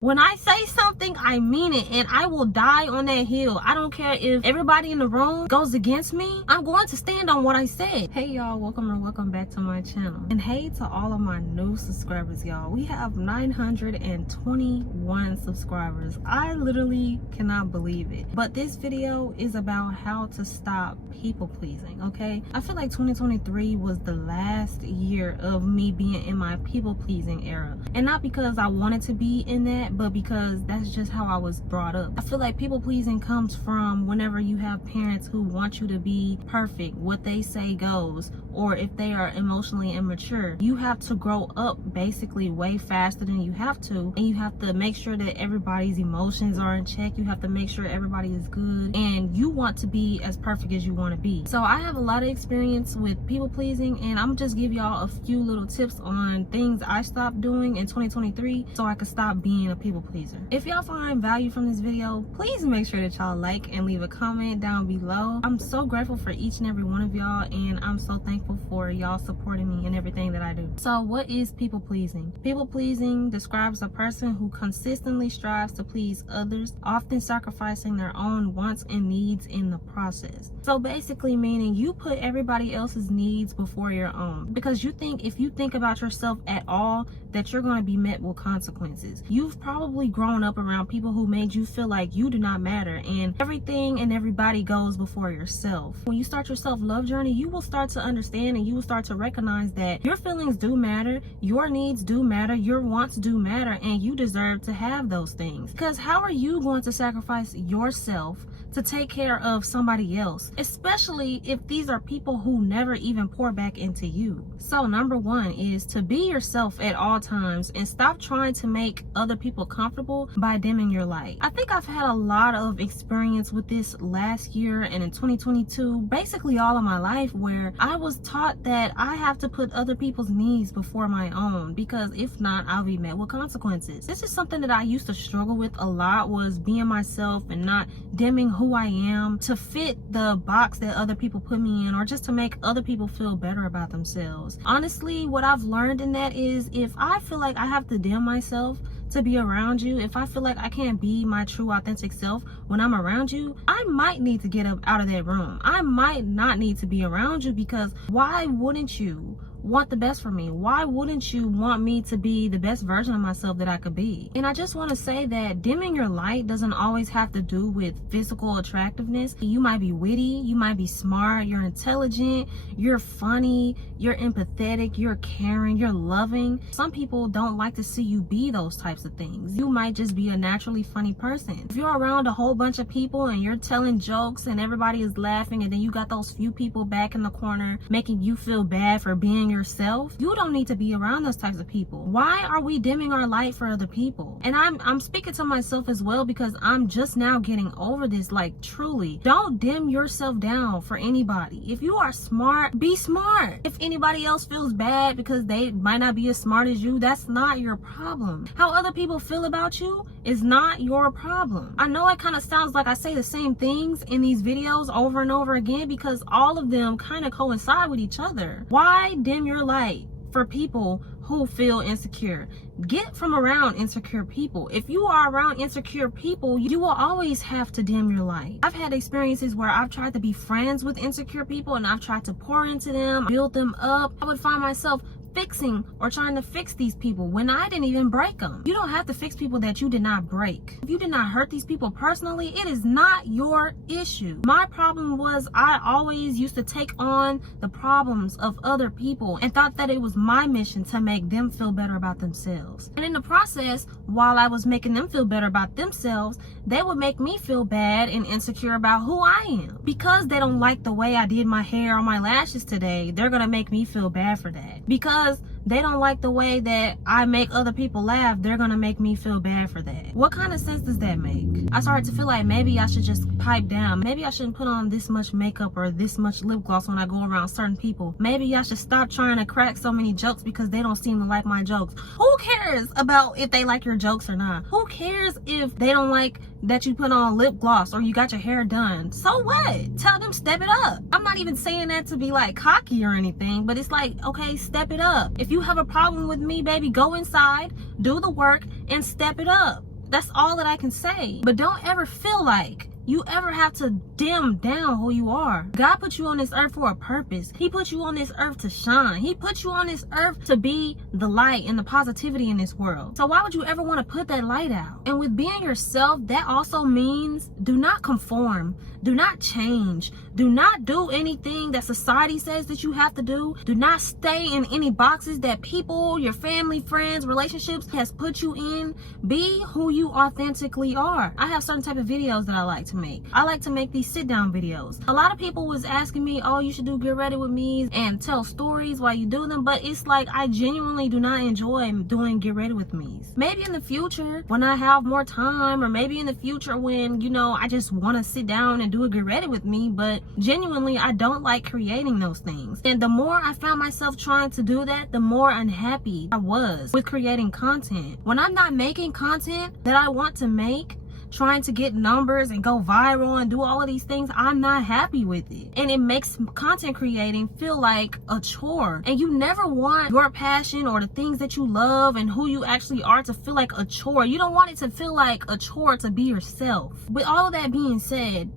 When I say something, I mean it, and I will die on that hill. I don't care if everybody in the room goes against me. I'm going to stand on what I said. Hey y'all, welcome back to my channel. And hey to all of my new subscribers, y'all. We have 921 subscribers. I literally cannot believe it. But this video is about how to stop people pleasing, okay? I feel like 2023 was the last year of me being in my people pleasing era. And not because I wanted to be in that, but because that's just how I was brought up. I feel like people pleasing comes from whenever you have parents who want you to be perfect, what they say goes, or if they are emotionally immature. You have to grow up basically way faster than you have to, and you have to make sure that everybody's emotions are in check. You have to make sure everybody is good, and you want to be as perfect as you want to be. So I have a lot of experience with people pleasing, and I'm just give y'all a few little tips on things I stopped doing in 2023 so I could stop being a people pleaser. If y'all find value from this video, please make sure that y'all like and leave a comment down below. I'm so grateful for each and every one of y'all, and I'm so thankful for y'all supporting me in everything that I do. So what is people pleasing? People pleasing describes a person who consistently strives to please others, often sacrificing their own wants and needs in the process. So basically meaning you put everybody else's needs before your own, because you think if you think about yourself at all that you're going to be met with consequences. You've probably grown up around people who made you feel like you do not matter, and everything and everybody goes before yourself. When you start your self-love journey, you will start to understand and you will start to recognize that your feelings do matter, your needs do matter, your wants do matter, and you deserve to have those things. Because how are you going to sacrifice yourself to take care of somebody else, especially if these are people who never even pour back into you? So number one is to be yourself at all times and stop trying to make other people comfortable by dimming your light. I think I've had a lot of experience with this last year and in 2022, basically all of my life, where I was taught that I have to put other people's needs before my own, because if not, I'll be met with consequences. This is something that I used to struggle with a lot, was being myself and not dimming who I am to fit the box that other people put me in, or just to make other people feel better about themselves. Honestly, what I've learned in that is if I feel like I have to dim myself to be around you, if I feel like I can't be my true authentic self when I'm around you, I might need to get up out of that room. I might not need to be around you, because why wouldn't you want the best for me? Why wouldn't you want me to be the best version of myself that I could be? And I just want to say that dimming your light doesn't always have to do with physical attractiveness. You might be witty, you might be smart, you're intelligent, you're funny, you're empathetic, you're caring, you're loving. Some people don't like to see you be those types of things. You might just be a naturally funny person. If you're around a whole bunch of people and you're telling jokes and everybody is laughing, and then you got those few people back in the corner making you feel bad for being yourself, you don't need to be around those types of people. Why are we dimming our light for other people? And I'm speaking to myself as well, because I'm just now getting over this. Like, truly, don't dim yourself down for anybody. If you are smart, be smart. If anybody else feels bad because they might not be as smart as you, that's not your problem. How other people feel about you is not your problem. I know it kind of sounds like I say the same things in these videos over and over again, because all of them kind of coincide with each other. Why dim your light for people who feel insecure? Get from around insecure people. If you are around insecure people, you will always have to dim your light. I've had experiences where I've tried to be friends with insecure people, and I've tried to pour into them, build them up. I would find myself fixing or trying to fix these people when I didn't even break them. You don't have to fix people that you did not break. If you did not hurt these people personally, it is not your issue. My problem was I always used to take on the problems of other people and thought that it was my mission to make them feel better about themselves. And in the process, while I was making them feel better about themselves, they would make me feel bad and insecure about who I am. Because they don't like the way I did my hair or my lashes today, they're gonna make me feel bad for that. Because they don't like the way that I make other people laugh, they're gonna make me feel bad for that. What kind of sense does that make? I started to feel like maybe I should just pipe down. Maybe I shouldn't put on this much makeup or this much lip gloss when I go around certain people. Maybe I should stop trying to crack so many jokes because they don't seem to like my jokes. Who cares about if they like your jokes or not? Who cares if they don't like that you put on lip gloss or you got your hair done? So what? Tell them step it up. I'm not even saying that to be like cocky or anything, but it's like, okay, step it up. If you have a problem with me, baby, go inside, do the work, and step it up. That's all that I can say. But don't ever feel like you ever have to dim down who you are. God put you on this earth for a purpose. He put you on this earth to shine. He put you on this earth to be the light and the positivity in this world. So why would you ever want to put that light out? And with being yourself, that also means do not conform. Do not change. Do not do anything that society says that you have to do. Do not stay in any boxes that people, your family, friends, relationships has put you in. Be who you authentically are. I have certain type of videos that I like to make. I like to make these sit down videos. A lot of people was asking me, oh, you should do Get Ready With Me and tell stories while you do them, but it's like I genuinely do not enjoy doing Get Ready With Me. Maybe in the future when I have more time, or maybe in the future when, you know, I just want to sit down and do a Get Ready With Me, but genuinely I don't like creating those things. And the more I found myself trying to do that, the more unhappy I was with creating content. When I'm not making content that I want to make, trying to get numbers and go viral and do all of these things, I'm not happy with it. And it makes content creating feel like a chore. And you never want your passion or the things that you love and who you actually are to feel like a chore. You don't want it to feel like a chore to be yourself. With all of that being said,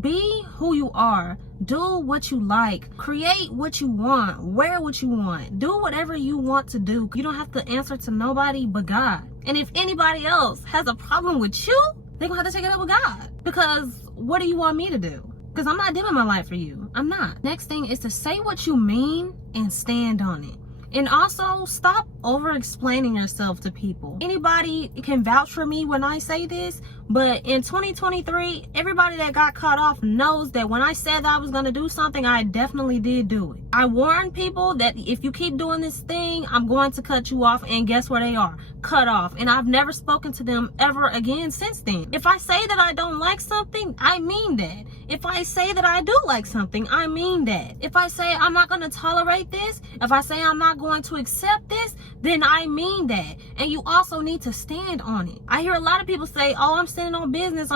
be who you are. Do what you like. Create what you want. Wear what you want. Do whatever you want to do. You don't have to answer to nobody but God. And if anybody else has a problem with you, they're gonna have to take it up with God. Because what do you want me to do? Because I'm not living my life for you. I'm not. Next thing is to say what you mean and stand on it. And also stop over explaining yourself to people. Anybody can vouch for me when I say this, but in 2023, everybody that got cut off knows that when I said that I was gonna do something, I definitely did do it. I warned people that if you keep doing this thing, I'm going to cut you off, and guess where they are? Cut off. And I've never spoken to them ever again since then. If I say that I don't like something, I mean that. If I say that I do like something, I mean that. If I say I'm not gonna tolerate this, if I say I'm not going to accept this, then I mean that. And you also need to stand on it. I hear a lot of people say, oh, I'm standing on business,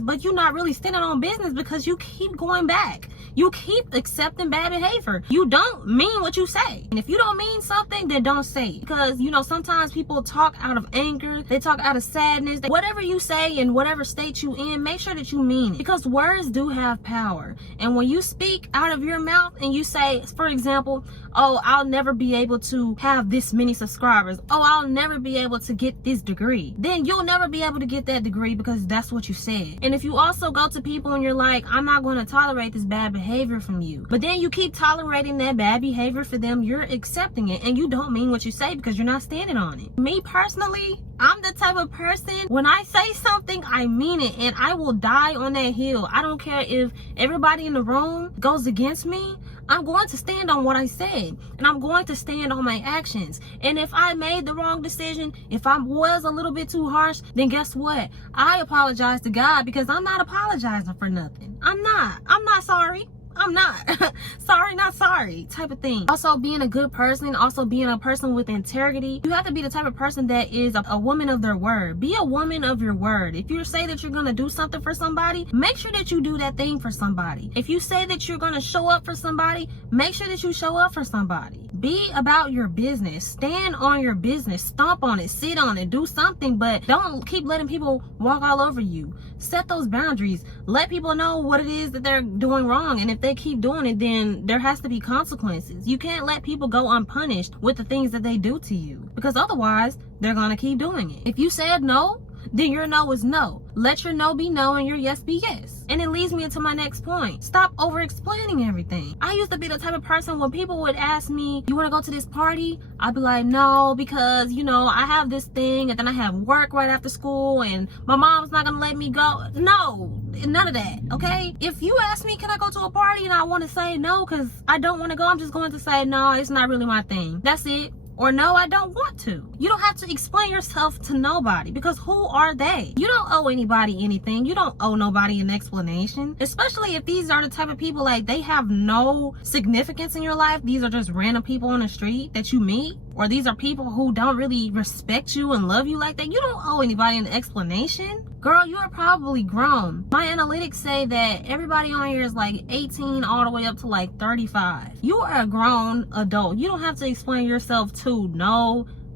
but you're not really standing on business because you keep going back. You keep accepting bad behavior. You don't mean what you say. And if you don't mean something, then don't say it. Because, you know, sometimes people talk out of anger. They talk out of sadness. Whatever you say in whatever state you in, make sure that you mean it. Because words do have power. And when you speak out of your mouth and you say, for example, oh, I'll never be able to have this many subscribers. Oh, I'll never be able to get this degree. Then you'll never be able to get that degree because that's what you said. And if you also go to people and you're like, I'm not going to tolerate this bad behavior from you, but then you keep tolerating that bad behavior for them, you're accepting it and you don't mean what you say because you're not standing on it. Me personally, I'm the type of person, when I say something, I mean it, and I will die on that hill. I don't care if everybody in the room goes against me. I'm going to stand on what I said, and I'm going to stand on my actions. And if I made the wrong decision, if I was a little bit too harsh, then guess what? I apologize to God because I'm not apologizing for nothing. I'm not sorry. I'm not sorry, not sorry type of thing. Also being a good person, also being a person with integrity. You have to be the type of person that is a woman of their word. Be a woman of your word. If you say that you're going to do something for somebody, make sure that you do that thing for somebody. If you say that you're going to show up for somebody, make sure that you show up for somebody. Be about your business. Stand on your business. Stomp on it. Sit on it. Do something, but don't keep letting people walk all over you. Set those boundaries. Let people know what it is that they're doing wrong, and if they keep doing it, then there has to be consequences. You can't let people go unpunished with the things that they do to you, because otherwise they're gonna keep doing it. If you said no, then your no is no. Let your no be no and your yes be yes. And it leads me into my next point. Stop over explaining everything. I used to be the type of person when people would ask me, you want to go to this party? I'd be like, no, because, you know, I have this thing and then I have work right after school and my mom's not going to let me go. No, none of that, okay? If you ask me, can I go to a party, and I want to say no because I don't want to go, I'm just going to say, no, it's not really my thing. That's it. Or no, I don't want to. You don't have to explain yourself to nobody, because who are they? You don't owe anybody anything. You don't owe nobody an explanation, especially if these are the type of people, like, they have no significance in your life. These are just random people on the street that you meet, or these are people who don't really respect you and love you like that. You don't owe anybody an explanation. Girl, you are probably grown. My analytics say that everybody on here is like 18 all the way up to like 35. You are a grown adult. You don't have to explain yourself to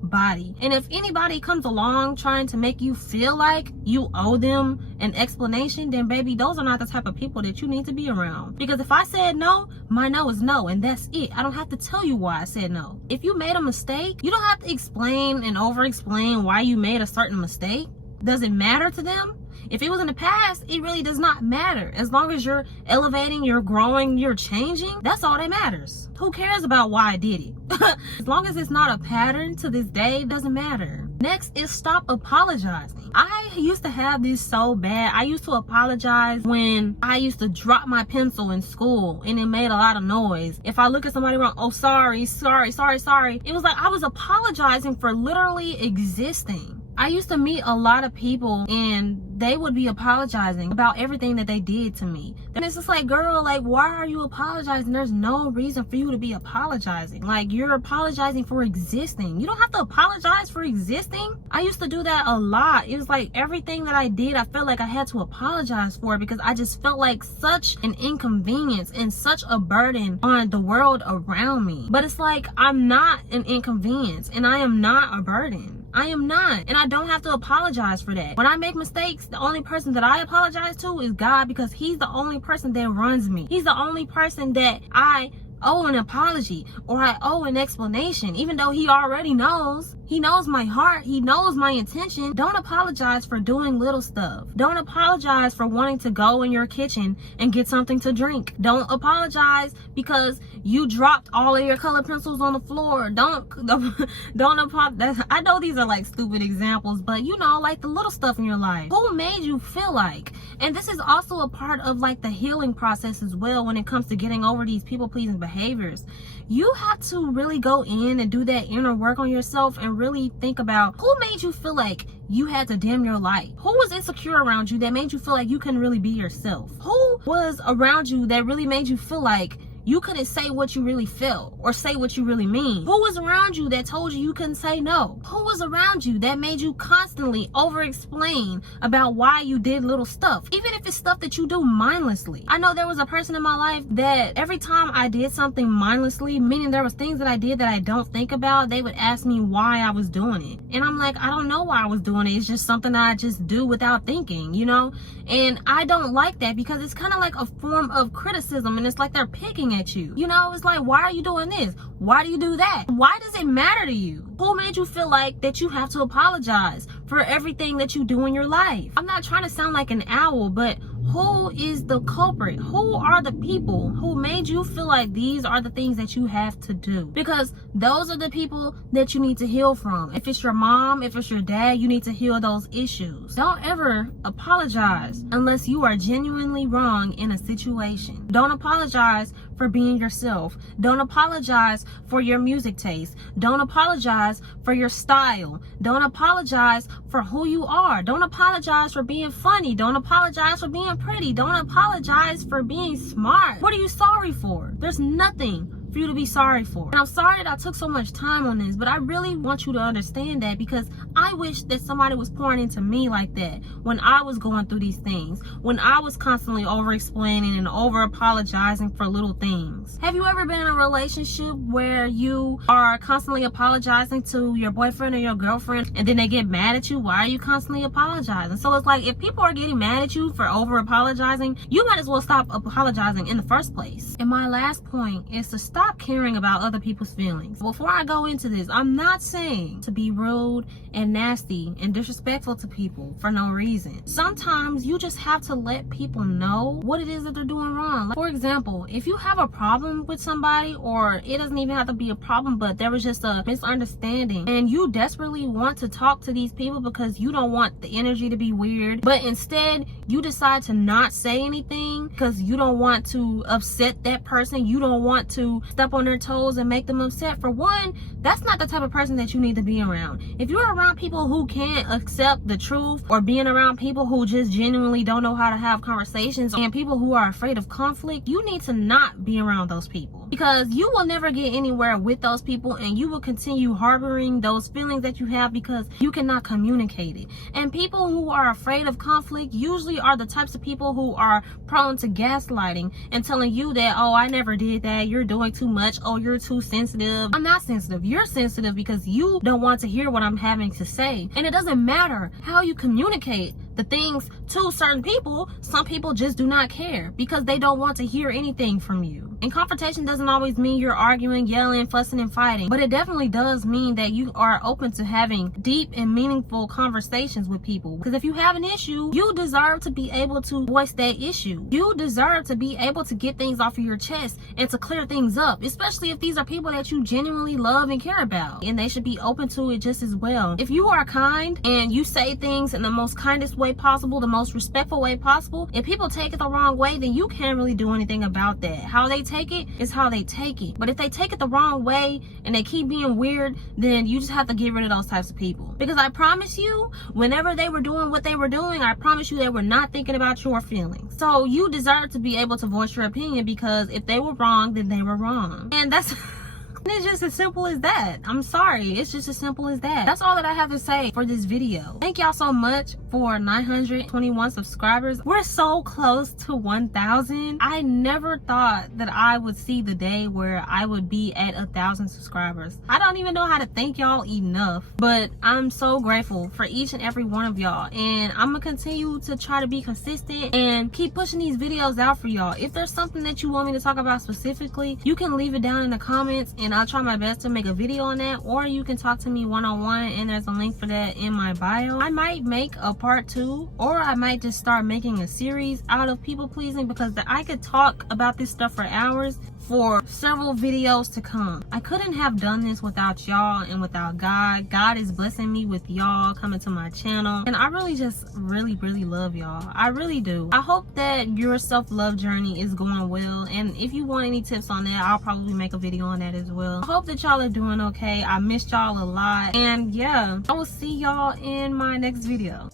body. And if anybody comes along trying to make you feel like you owe them an explanation, then baby, those are not the type of people that you need to be around. Because if I said no, my no is no, and that's it. I don't have to tell you why I said no. If you made a mistake, you don't have to explain and over explain why you made a certain mistake. Does it matter to them? If it was in the past, it really does not matter. As long as you're elevating, you're growing, you're changing, that's all that matters. Who cares about why I did it? As long as it's not a pattern to this day, it doesn't matter. Next is stop apologizing. I used to have this so bad. I used to apologize when I used to drop my pencil in school and it made a lot of noise. If I look at somebody wrong, oh, sorry. It was like I was apologizing for literally existing. I used to meet a lot of people and they would be apologizing about everything that they did to me. And it's just like, girl, like, why are you apologizing? There's no reason for you to be apologizing. Like, you're apologizing for existing. You don't have to apologize for existing. I used to do that a lot. It was like everything that I did, I felt like I had to apologize for because I just felt like such an inconvenience and such a burden on the world around me. But it's like, I'm not an inconvenience and I am not a burden. I am not, and I don't have to apologize for that. When I make mistakes, the only person that I apologize to is God, because he's the only person that runs me. He's the only person that I owe an apology or I owe an explanation, even though he already knows. He knows my heart. He knows my intention. Don't apologize for doing little stuff. Don't apologize for wanting to go in your kitchen and get something to drink. Don't apologize because you dropped all of your colored pencils on the floor. Don't apologize. I know these are like stupid examples, but you know, like the little stuff in your life. Who made you feel like? And this is also a part of like the healing process as well when it comes to getting over these people-pleasing behaviors. You have to really go in and do that inner work on yourself and really think about who made you feel like you had to dim your light. Who was insecure around you that made you feel like you couldn't really be yourself? Who was around you that really made you feel like you couldn't say what you really felt or say what you really mean? Who was around you that told you you couldn't say no? Who was around you that made you constantly over-explain about why you did little stuff, even if it's stuff that you do mindlessly? I know there was a person in my life that every time I did something mindlessly, meaning there was things that I did that I don't think about, they would ask me why I was doing it. And I'm like, I don't know why I was doing it. It's just something that I just do without thinking, you know? And I don't like that because it's kind of like a form of criticism, and it's like they're picking at you. You know, it's like, why are you doing this? Why do you do that? Why does it matter to you? Who made you feel like that you have to apologize for everything that you do in your life? I'm not trying to sound like an owl, but who is the culprit? Who are the people who made you feel like these are the things that you have to do? Because those are the people that you need to heal from. If it's your mom, if it's your dad, you need to heal those issues. Don't ever apologize unless you are genuinely wrong in a situation. Don't apologize for being yourself. Don't apologize for your music taste. Don't apologize for your style. Don't apologize for who you are. Don't apologize for being funny. Don't apologize for being pretty. Don't apologize for being smart. What are you sorry for? There's nothing for you to be sorry for. And I'm sorry that I took so much time on this, but I really want you to understand that, because I wish that somebody was pouring into me like that when I was going through these things, when I was constantly over explaining and over apologizing for little things. Have you ever been in a relationship where you are constantly apologizing to your boyfriend or your girlfriend and then they get mad at you? Why are you constantly apologizing? So it's like, if people are getting mad at you for over apologizing, you might as well stop apologizing in the first place. And my last point is to stop caring about other people's feelings. Before I go into this, I'm not saying to be rude and nasty and disrespectful to people for no reason. Sometimes you just have to let people know what it is that they're doing wrong. Like, for example, if you have a problem with somebody, or it doesn't even have to be a problem, but there was just a misunderstanding and you desperately want to talk to these people because you don't want the energy to be weird, but instead you decide to not say anything because you don't want to upset that person, you don't want to step on their toes and make them upset. For one, that's not the type of person that you need to be around. If you're around people who can't accept the truth, or being around people who just genuinely don't know how to have conversations, and people who are afraid of conflict, you need to not be around those people, because you will never get anywhere with those people, and you will continue harboring those feelings that you have because you cannot communicate it. And people who are afraid of conflict usually are the types of people who are prone to gaslighting and telling you that, oh, I never did that, you're doing too much. Oh, you're too sensitive. I'm not sensitive. You're sensitive because you don't want to hear what I'm having to say. And it doesn't matter how you communicate the things to certain people. Some people just do not care because they don't want to hear anything from you. And confrontation doesn't always mean you're arguing, yelling, fussing, and fighting, but it definitely does mean that you are open to having deep and meaningful conversations with people. Because if you have an issue, you deserve to be able to voice that issue. You deserve to be able to get things off of your chest and to clear things up, especially if these are people that you genuinely love and care about, and they should be open to it just as well. If you are kind and you say things in the most kindest way possible, the most respectful way possible, if people take it the wrong way, then you can't really do anything about that. How they take it is how they take it. But if they take it the wrong way and they keep being weird, then you just have to get rid of those types of people. Because I promise you, whenever they were doing what they were doing, I promise you they were not thinking about your feelings. So you deserve to be able to voice your opinion, because if they were wrong, then they were wrong. And that's it's just as simple as that. I'm sorry. It's just as simple as that. That's all that I have to say for this video. Thank y'all so much for 921 subscribers. We're so close to 1,000. I never thought that I would see the day where I would be at 1,000 subscribers. I don't even know how to thank y'all enough, but I'm so grateful for each and every one of y'all. And I'm gonna continue to try to be consistent and keep pushing these videos out for y'all. If there's something that you want me to talk about specifically, you can leave it down in the comments and I'll try my best to make a video on that, or you can talk to me one-on-one, and there's a link for that in my bio. I might make a part 2, or I might just start making a series out of people pleasing, because I could talk about this stuff for hours for several videos to come. I couldn't have done this without y'all and without God. God is blessing me with y'all coming to my channel, and I really just really love y'all. I really do. I hope that your self-love journey is going well, and if you want any tips on that, I'll probably make a video on that as well. I hope that y'all are doing okay. I missed y'all a lot, and yeah, I will see y'all in my next video.